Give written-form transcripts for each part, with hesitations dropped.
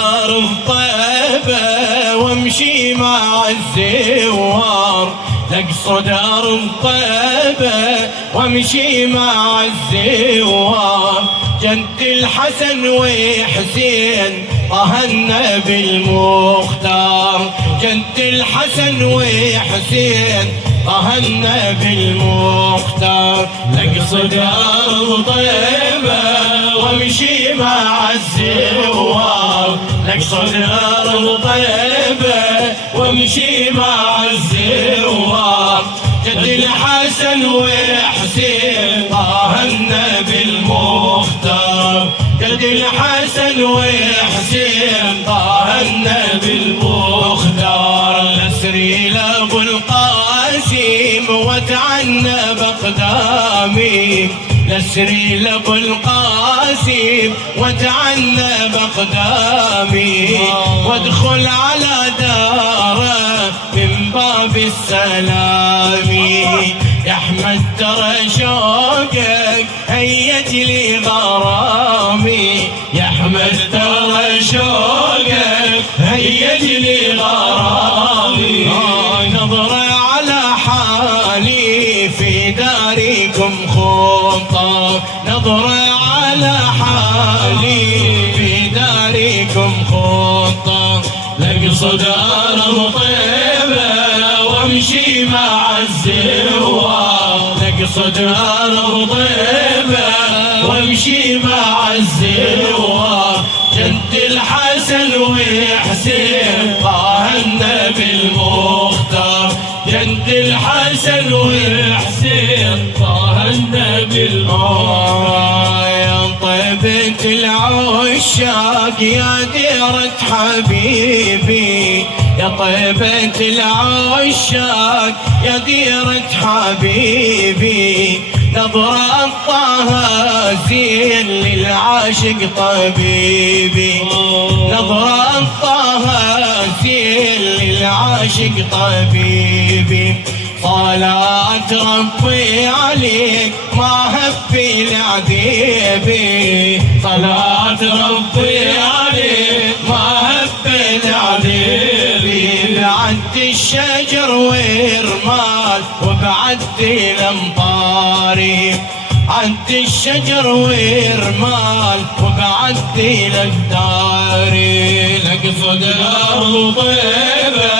دار الطيبة وامشي مع الزوار، نقصد دار الطيبة وامشي مع الزوار، جد الحسن وحسين طه النبي المختار، جد الحسن وحسين طه النبي المختار، نقصد دار الطيبة وامشي مع الزوار، نقصد دار الطيبة وامشي مع الزوار، جد الحسن وحسين طه النبي المختار، جد الحسن وحسين طه النبي المختار، نسري لابو القاسم وتعنى بقدامي، نسري لابو القاسم وتعنى بقدامي، وادخل على داره من باب السلام، يا احمد ترى شوقك هيج لي غرامي، يا احمد ترى شوقك هيج لي غرامي، نظرة على حالي في داركم خطى، نظرة على حالي في داركم خطى، نقصد دار طيبة وامشي مع الزوار، نقصد دار طيبة وامشي مع الزوار، جد الحسن وحسين طه النبي المختار، جد الحسن وحسين طه النبي المختار، يا طيبة العشاق يا ديرة حبيبي، يا طيبة العشاق يا ديرة حبيبي، نظرة الطه زين للعاشق طبيبي، نظرة الطه زين للعاشق طبيبي، صلاة ربي عليك ما هفي العذيبي، صلاة ربي عليك ما هفي العذيبي، بعد الشجر ورمال وبعد الامطاري، عد الشجر ورمال وبعد الداري، نقصد الارض طيبة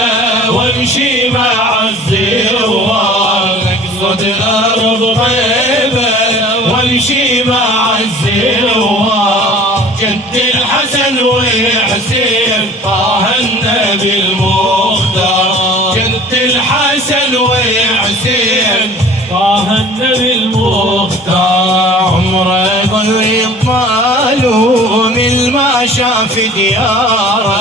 وامشي مع الزوار، نقصد الارض طيبة وامشي مع الزوار، جد الحسن وحسين طه النبي المختار، جد الحسن وحسين طه النبي المختار، عمره ظل يطالون الما شاف دياره،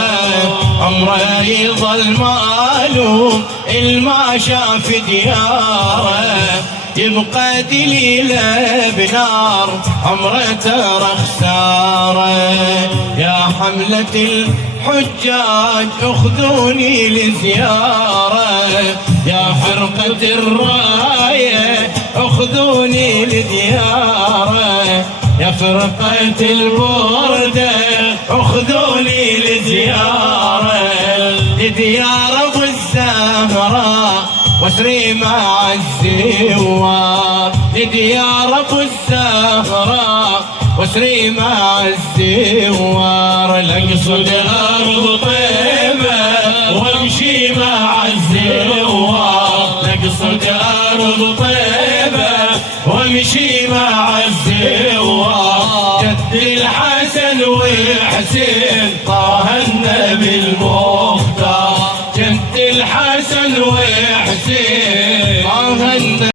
عمره يظل مالوم الما شاف دياره، يبقى دليله بنار عمره ترى خساره، يا حملة الحجاج اخذوني لزياره، يا فرقة الراية اخذوني لدياره، يا فرقة البردة اخذوني لزياره، لديار ابو الزهراء واسري مع الزوار، لديار ابو الزهراء واسري مع الزوار، نقصد ارض طيبة وامشي مع الزوار، نقصد ارض طيبة وامشي مع الزوار، جد الحسن وحسين طه النبي المختار.